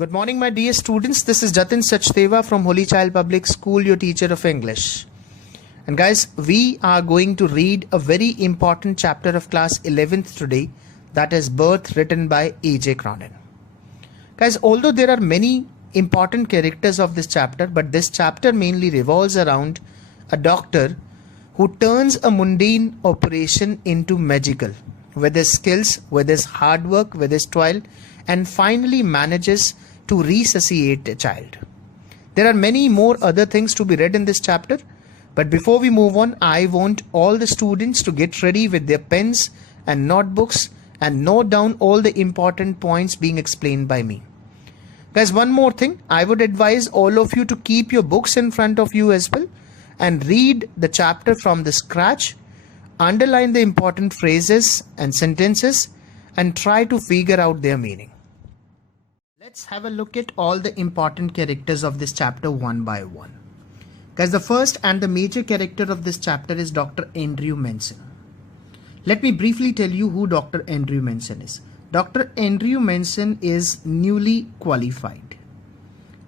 Good morning, my dear students. This is Jatin Sachdeva from Holy Child Public School, your teacher of English. And guys, we are going to read a very important chapter of class 11th today, that is Birth, written by A.J.Cronin. Guys, although there are many important characters of this chapter, but this chapter mainly revolves around a doctor who turns a mundane operation into magical, with his skills, with his hard work, with his toil, and finally manages to resuscitate a child. There are many more other things to be read in this chapter, but before we move on, I want all the students to get ready with their pens and notebooks and note down all the important points being explained by me. Guys, one more thing, I would advise all of you to keep your books in front of you as well and read the chapter from the scratch, underline the important phrases and sentences, and try to figure out their meaning. Let's have a look at all the important characters of this chapter one by one. Guys, the first and the major character of this chapter is Dr. Andrew Manson. Let me briefly tell you who Dr. Andrew Manson is. Dr. Andrew Manson is newly qualified.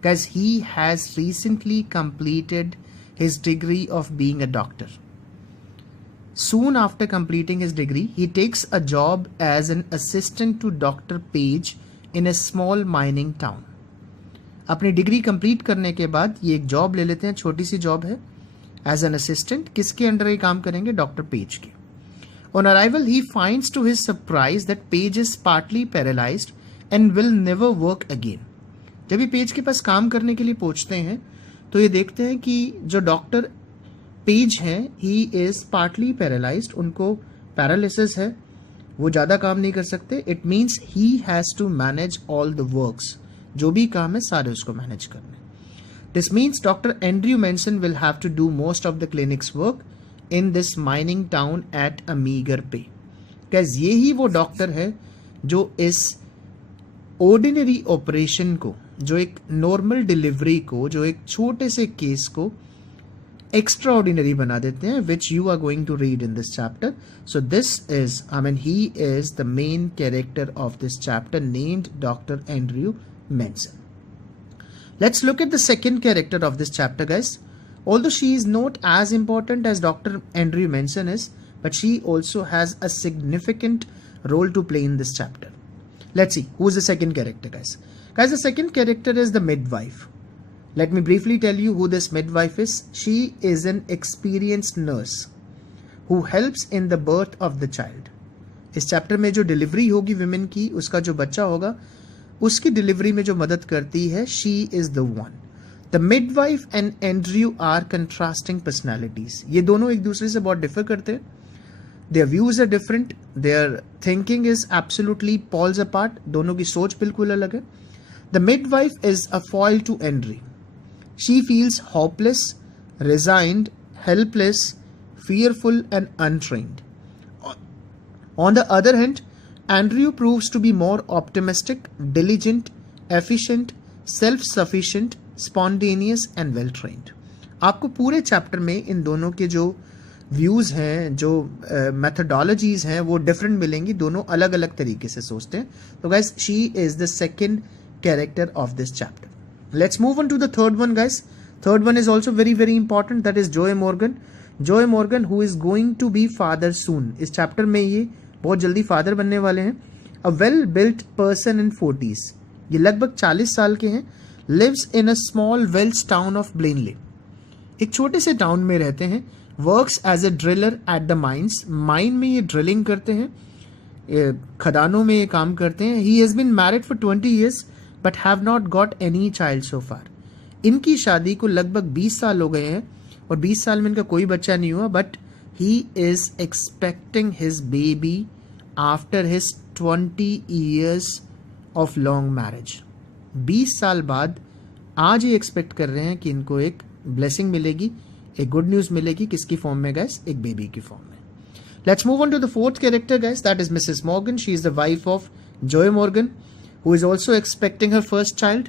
Guys, he has recently completed his degree of being a doctor. Soon after completing his degree, he takes a job as an assistant to Dr. Page in a small mining town. अपनी degree complete करने के बाद ये एक job ले लेते हैं, छोटी सी जॉब है, एज एन असिस्टेंट. किसके अंडर ये काम करेंगे? डॉक्टर पेज के. On arrival, he finds to his surprise that Page is partly paralyzed and will never work again. जब ये पेज के पास काम करने के लिए पहुंचते हैं तो ये देखते हैं कि जो डॉक्टर पेज हैं, ही इज पार्टली पैरालाइज्ड, उनको पैरालिसिस है, वो ज़्यादा काम नहीं कर सकते. It means he has to manage all the works, जो भी काम है सारे उसको मैनेज करने. This means doctor Andrew Manson will have to do most of the clinics work in this mining town at a meagre pay. कैस यही वो डॉक्टर है जो इस ऑर्डिनरी ऑपरेशन को, जो एक नॉर्मल डिलीवरी को, जो एक छोटे से केस को extraordinary बना देते हैं, which you are going to read in this chapter. So this is, he is the main character of this chapter, named Dr. Andrew Manson. Let's look at the second character of this chapter, guys. Although she is not as important as Dr. Andrew Manson is, but she also has a significant role to play in this chapter. Let's see who is the second character, guys. Guys, the second character is the midwife. Let me briefly tell you who this midwife is. She is an experienced nurse who helps in the birth of the child. इस chapter में जो delivery होगी women की, उसका जो बच्चा होगा, उसकी डिलीवरी में जो मदद करती है, she is the one. The midwife and Andrew are contrasting personalities. ये दोनों एक दूसरे से बहुत डिफर करते हैं. Their views are different. Their thinking is absolutely poles apart. दोनों की सोच बिल्कुल अलग है. The midwife is a foil to Andrew. She feels hopeless, resigned, helpless, fearful, and untrained. On the other hand, Andrew proves to be more optimistic, diligent, efficient, self-sufficient, spontaneous, and well-trained. आपको पूरे chapter में इन दोनों के जो views हैं, जो methodologies हैं, वो डिफरेंट मिलेंगी. दोनों अलग अलग तरीके से सोचते हैं. तो guys, she is the second character of this chapter. Let's move on to the third one, guys. Third one is also very very important. That is Joy Morgan. Joy Morgan, who is going to be father soon. इस chapter में ये बहुत जल्दी father बनने वाले हैं. A well-built person in 40s. ये लगभग 40 साल के हैं. Lives in a small Welsh town of Blaenelly. एक छोटे से टाउन में रहते हैं. Works as a driller at the mines. Mine में ये ड्रिलिंग करते हैं, खदानों में ये काम करते हैं. He has been married for 20 years. But have not got any child so far. इनकी शादी को लगभग 20 साल हो गए हैं और 20 साल में इनका कोई बच्चा नहीं हुआ. But he is expecting his baby after his 20 years of long marriage. 20 साल बाद आज ये एक्सपेक्ट कर रहे हैं कि इनको एक ब्लेसिंग मिलेगी, एक गुड न्यूज़ मिलेगी. किसकी फॉर्म में, गाइस? एक बेबी की फॉर्म में. Let's move on to the fourth character, guys. That is Mrs. Morgan. She is the wife of Joy Morgan, who is also expecting her first child.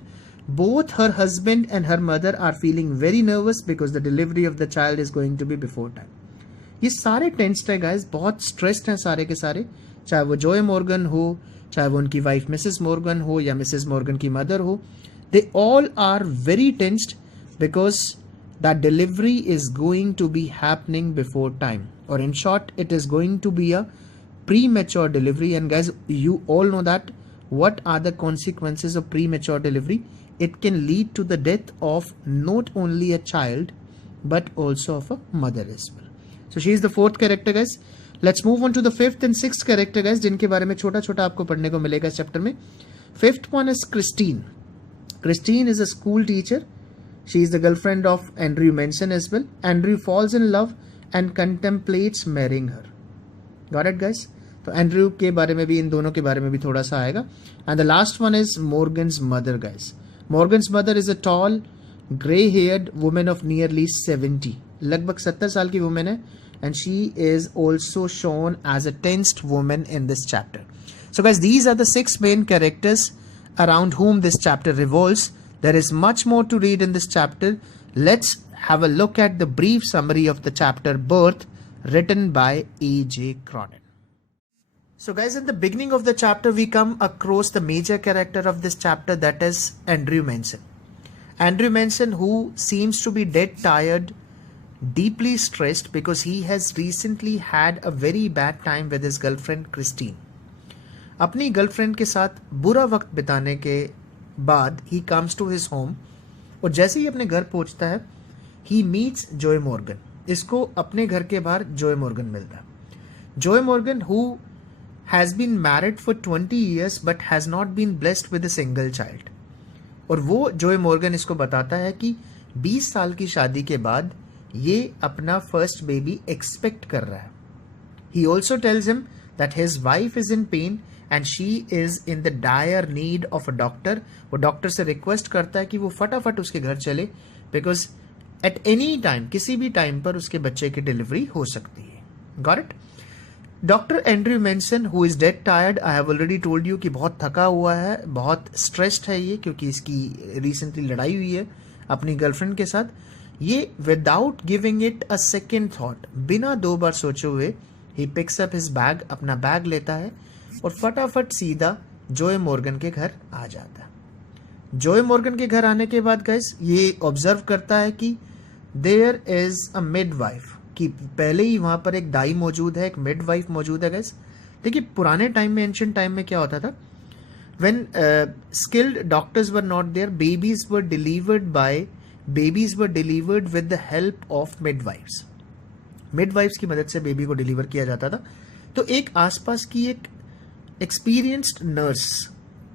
Both her husband and her mother are feeling very nervous because the delivery of the child is going to be before time. ये सारे tensed है guys, बहुत stressed हैं सारे के सारे, चाहे वो जॉय मॉर्गन हो, चाहे वो उनकी वाइफ मिसेस मॉर्गन हो या मिसेस मॉर्गन की मदर हो, they all are very tensed because that delivery is going to be happening before time, और in short it is going to be a premature delivery. And guys, you all know that what are the consequences of premature delivery? It can lead to the death of not only a child but also of a mother as well. So she is the fourth character, guys. Let's move on to the fifth and sixth character, guys, जिनके बारे में छोटा छोटा आपको पढ़ने को मिलेगा इस चैप्टर में. Fifth one is Christine. Christine is a school teacher. She is the girlfriend of Andrew Manson as well. Andrew falls in love and contemplates marrying her. Got it, guys? तो एंड्रयू के बारे में भी, इन दोनों के बारे में भी थोड़ा सा आएगा. And the last one is Morgan's mother, guys. Morgan's mother is a tall grey haired women of nearly 70, लगभग 70 साल की वुमेन है. And she is also shown as a tensed women in this chapter. So guys, these are the 6 main characters around whom this chapter revolves. There is much more to read in this chapter. Let's have a look at the brief summary of the chapter Birth, written by A.J.Cronin. So guys, in the beginning of the chapter, we come across the major character of this chapter, that is Andrew Manson. Andrew Manson, who seems to be dead tired, deeply stressed because he has recently had a very bad time with his girlfriend Christine. अपनी girlfriend के साथ बुरा वक्त बिताने के बाद he comes to his home, और जैसे ही अपने घर पहुंचता है he meets Joy Morgan. इसको अपने घर के बाहर जॉय मॉर्गन मिलता है. Joy Morgan who has been married for 20 years but has not been blessed with a single child. और वो जॉय मॉर्गन इसको बताता है कि 20 साल की शादी के बाद ये अपना फर्स्ट बेबी एक्सपेक्ट कर रहा है. He also tells him that his wife is in pain and she is in the dire need of a doctor. वो डॉक्टर से रिक्वेस्ट करता है कि वो फटाफट उसके घर चले बिकॉज एट एनी टाइम, किसी भी टाइम पर उसके बच्चे की डिलीवरी हो सकती है. Got it? Doctor Andrew Manson, who is dead tired, I have already told you कि बहुत थका हुआ है, बहुत स्ट्रेस्ड है ये, क्योंकि इसकी रिसेंटली लड़ाई हुई है अपनी गर्लफ्रेंड के साथ. ये without giving it a second thought, बिना 2 बार सोचे हुए, he picks up his bag, अपना बैग लेता है और फटाफट सीधा जॉय मॉर्गन के घर आ जाता है. जॉय मॉर्गन के घर आने के बाद गाइस ये ऑब्जर्व करता है कि देयर इज अ मिडवाइफ, कि पहले ही वहां पर एक दाई मौजूद है, एक मिडवाइफ मौजूद है. गाइस देखिए, पुराने टाइम में, एंशिएंट टाइम में क्या होता था, when skilled doctors were not there, babies were delivered with the help of midwifes. Midwifes की मदद से बेबी को डिलीवर किया जाता था. तो एक आसपास की एक एक्सपीरियंस्ड नर्स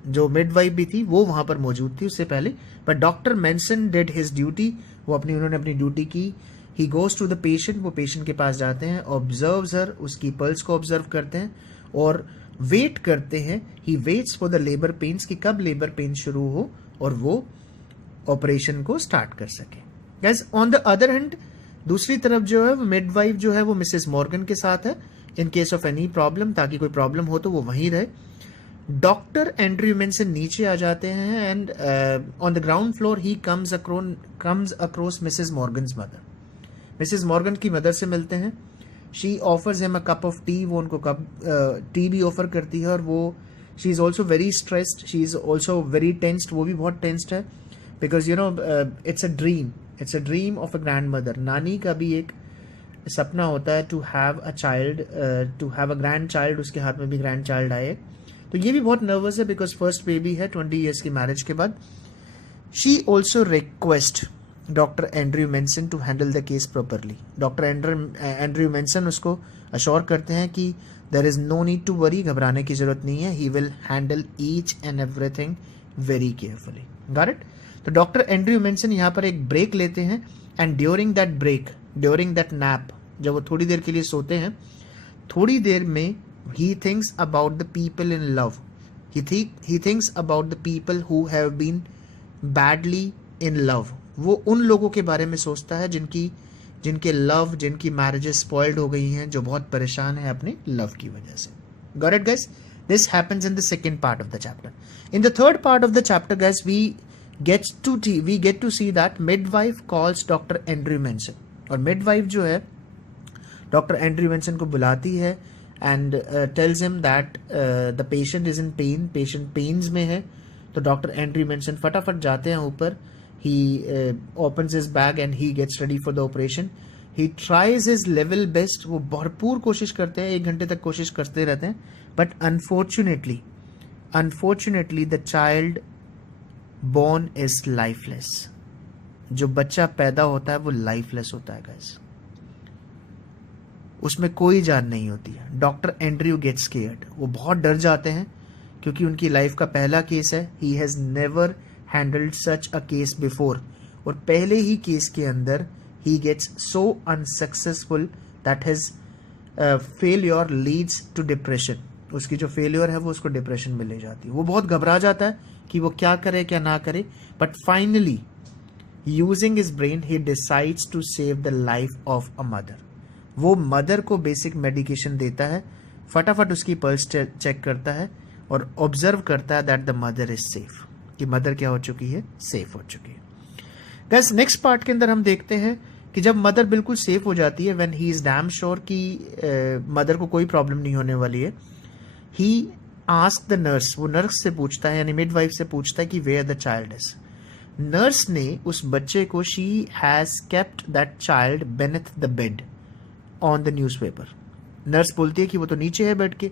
जो मिडवाइफ भी थी वो वहां पर मौजूद थी उससे पहले. But doctor Manson did his duty, उन्होंने अपनी ड्यूटी की. He goes to the patient, वो पेशेंट के पास जाते हैं, ऑब्जर्व्स हर, उसकी पल्स को ऑब्जर्व करते हैं और वेट करते हैं. He waits for the labour pains, कि कब लेबर पेन शुरू हो और वो ऑपरेशन को स्टार्ट कर सके. Guys on the other hand, दूसरी तरफ जो है मिडवाइफ जो है वो मिसेस मॉर्गन के साथ है, in case of any problem, ताकि कोई प्रॉब्लम हो तो वो वहीं रहे. डॉक्टर एंड्रयू मैनसन नीचे आ जाते हैं and on the ground floor he comes across Mrs Morgan's mother. Mrs Morgan की मदर से मिलते हैं. She offers him a cup of T, वो उनको कप टी भी ऑफर करती है. और वो she is also very stressed, she is also very tensed, वो भी बहुत टेंस्ड है because you know it's a dream of a grandmother. नानी का भी एक सपना होता है to have a child, to have a grandchild, उसके हाथ में भी ग्रैंड चाइल्ड आए. तो ये भी बहुत नर्वस है बिकॉज फर्स्ट बेबी है 20 ईयर्स की मैरिज के बाद. She also request doctor Andrew Manson to handle the case properly. Doctor Andrew Manson उसको अश्योर करते हैं कि there is no need to worry, घबराने की जरूरत नहीं है. He will handle each and everything very carefully. Got it? तो डॉक्टर एंड्रयू मैनसन यहाँ पर एक ब्रेक लेते हैं एंड ड्यूरिंग दैट नैप, जब वो थोड़ी देर के लिए सोते हैं, थोड़ी देर में he thinks about the people in love. He thinks about the people who have been badly in love. वो उन लोगों के बारे में सोचता है जिनकी मैरिजेस स्पॉइल्ड हो गई हैं, जो बहुत परेशान है अपने लव की वजह से. Got it, guys? This happens in the second part of the chapter. In the third part of the chapter, guys, we get to see that midwife calls Dr. Andrew Manson. और midwife जो है doctor Andrew Manson को बुलाती है and tells him that the patient is in pain, patient pains में है. तो doctor Andrew mention फटाफट जाते हैं ऊपर. He opens his bag and he gets ready for the operation. He tries his level best. वो भरपूर कोशिश करते हैं, 1 घंटे तक कोशिश करते रहते हैं. But unfortunately the child born is lifeless. जो बच्चा पैदा होता है वो लाइफलेस होता है गाइस. उसमें कोई जान नहीं होती है. Doctor Andrew get scared. वो बहुत डर जाते हैं क्योंकि उनकी लाइफ का पहला केस है. He has never handled such a case before. और पहले ही केस के अंदर he gets so unsuccessful that his failure leads to depression. उसकी जो फेलियर है वो उसको डिप्रेशन में ले जाती है. वो बहुत घबरा जाता है कि वो क्या करे क्या ना करे. But finally using his brain he decides to save the life of a mother. वो मदर को बेसिक मेडिकेशन देता है, फटाफट उसकी पल्स चेक करता है और ऑब्जर्व करता है that the mother is safe. कि मदर क्या हो चुकी है, सेफ हो चुकी है. गाइस नेक्स्ट पार्ट के अंदर हम देखते हैं कि जब मदर बिल्कुल सेफ हो जाती है, when he is damn sure कि मदर को कोई प्रॉब्लम नहीं होने वाली है, ही आस्क द नर्स. वो नर्स से पूछता है यानी मिडवाइफ से पूछता है कि where the child is. Nurse ने उस बच्चे को, she has kept that child beneath the bed on the newspaper. Nurse बोलती है कि वो तो नीचे है बेड के.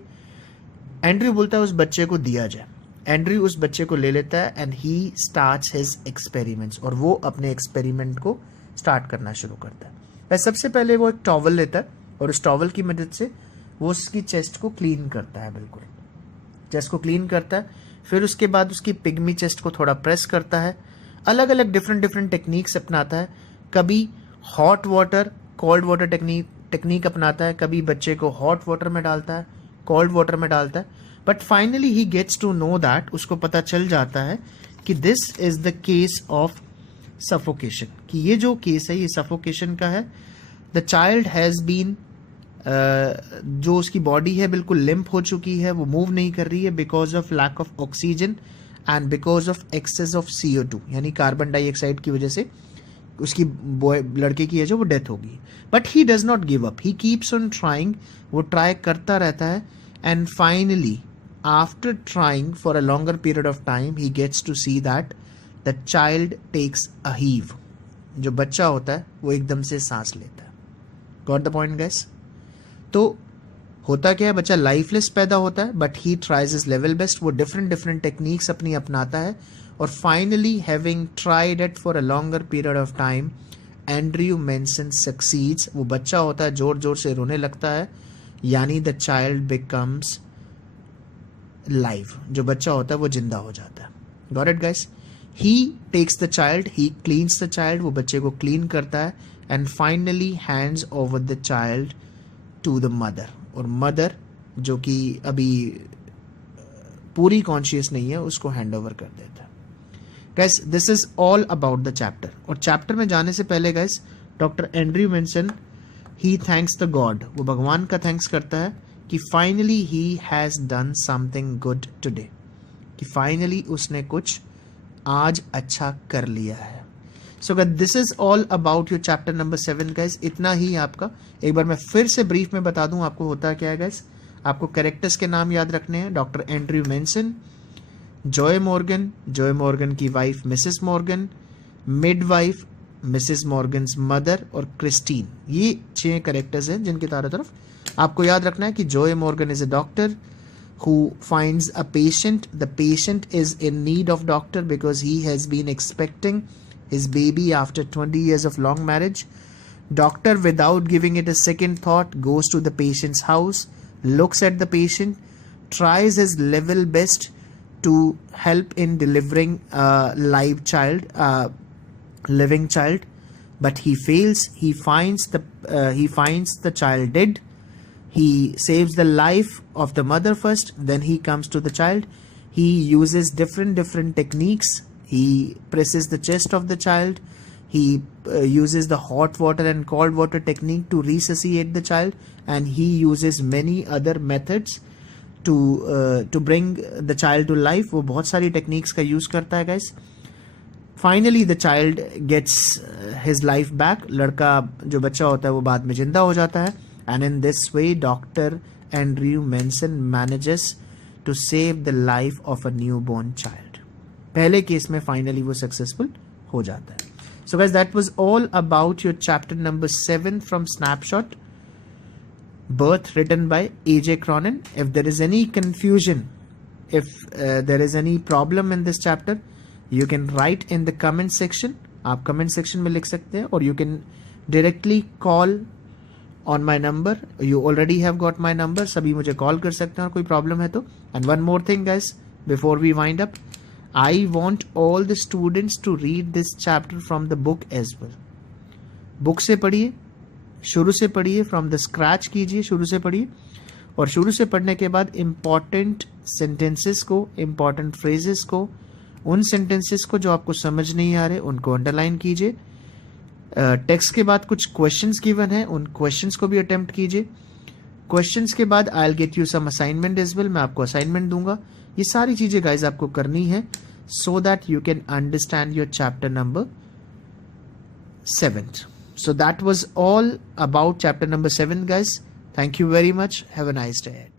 एंड्रयू बोलता है उस बच्चे को दिया जाए. एंड्रयू उस बच्चे को ले लेता है and he starts his experiments. और वो अपने एक्सपेरिमेंट को स्टार्ट करना शुरू करता है. सबसे पहले वो एक टॉवल लेता है और उस टॉवल की मदद से वो उसकी चेस्ट को क्लीन करता है. बिल्कुल चेस्ट को क्लीन करता है. फिर उसके बाद उसकी पिग्मी चेस्ट को थोड़ा प्रेस करता है. अलग अलग डिफरेंट टेक्निक्स अपनाता है. कभी hot water cold water technique अपनाता है, कभी बच्चे को हॉट वाटर में डालता है, कोल्ड वाटर में डालता है. But finally he gets to know that, उसको पता चल जाता है कि this is the case of suffocation. कि ये जो केस है ये सफोकेशन का है. द चाइल्ड हैज बीन, जो उसकी बॉडी है बिल्कुल लिम्प हो चुकी है, वो मूव नहीं कर रही है because of lack of oxygen and because of excess of CO2 यानी कार्बन डाइऑक्साइड की वजह से उसकी लड़के की है जो वो डेथ होगी. But he does not give up, he keeps on trying. वो ट्राई करता रहता है and finally after trying for a longer period of time he gets to see that the child takes a heave. जो बच्चा होता है वो एकदम से सांस लेता है. Got the point guys? तो होता क्या है, बच्चा लाइफलेस पैदा होता है but he tries his level best. वो डिफरेंट टेक्निक्स अपनी अपनाता है और finally having tried it for a longer period of time Andrew mention succeeds. वो बच्चा होता है जोर जोर से रोने लगता है यानी द चाइल्ड बिकम्स लाइव. जो बच्चा होता है वो जिंदा हो जाता है. Got it guys? He takes the child, he cleans the child. वो बच्चे को क्लीन करता है and finally hands over the child to the mother. और मदर जो कि अभी पूरी कॉन्शियस नहीं है उसको हैंड ओवर कर देता है. Guys this is all about the chapter. और चैप्टर में जाने से पहले guys doctor Andrew mention he thanks the God. वो भगवान का थैंक्स करता है कि finally he has done something good today. कि फाइनली उसने कुछ आज अच्छा कर लिया है. So this is all about your chapter number 7 guys. इतना ही आपका. एक बार मैं फिर से ब्रीफ में बता दूं आपको होता क्या है गाइस. आपको कैरेक्टर्स के नाम याद रखने हैं. Doctor Andrew Menson, Joy Morgan की wife Mrs Morgan, midwife Mrs Morgan's mother और क्रिस्टीन. ये 6 कैरेक्टर्स हैं जिनके चारों तरफ आपको याद रखना है कि Joy Morgan is a doctor who finds a patient. The patient is in need of doctor because he has been expecting his baby after 20 years of long marriage. Doctor, without giving it a second thought, goes to the patient's house, looks at the patient, tries his level best to help in delivering a live child, living child, but he fails. He finds the child dead. He saves the life of the mother first, then he comes to the child. He uses different techniques. He presses the chest of the child. He uses the hot water and cold water technique to resuscitate the child, and he uses many other methods to bring the child to life. वो बहुत सारी techniques का use करता है guys. Finally the child gets his life back. लड़का जो बच्चा होता है वो बाद में जिंदा हो जाता है. And in this way, Dr. Andrew Manson manages to save the life of a newborn child. पहले केस में फाइनली वो सक्सेसफुल हो जाता है. So guys, that was all about your chapter number 7 from Snapshot, Birth, written by A.J.Cronin. If there is any confusion, if there is any problem in this chapter, you can write in the comment section. आप comment section में लिख सकते हैं, or you can directly call on my number. You already have got my number. सभी मुझे call कर सकते हैं और कोई problem है तो. And one more thing guys, before we wind up, I want all the students to read this chapter from the book as well. Book से पढ़िए, शुरू से पढ़िए, from the scratch कीजिए, शुरू से पढ़िए, और शुरू से पढ़ने के बाद important sentences को, important phrases को, उन sentences को जो आपको समझ नहीं आ रहे उनको underline कीजिए. टेक्स्ट के बाद कुछ क्वेश्चंस गिवन है, उन क्वेश्चंस को भी अटेम्प्ट कीजिए. क्वेश्चंस के बाद I will get you some assignment as well. मैं आपको असाइनमेंट दूंगा. ये सारी चीजें गाइज आपको करनी है so that you can understand your chapter number 7. So that was all about chapter number 7 guys. Thank you very much. Have a nice day.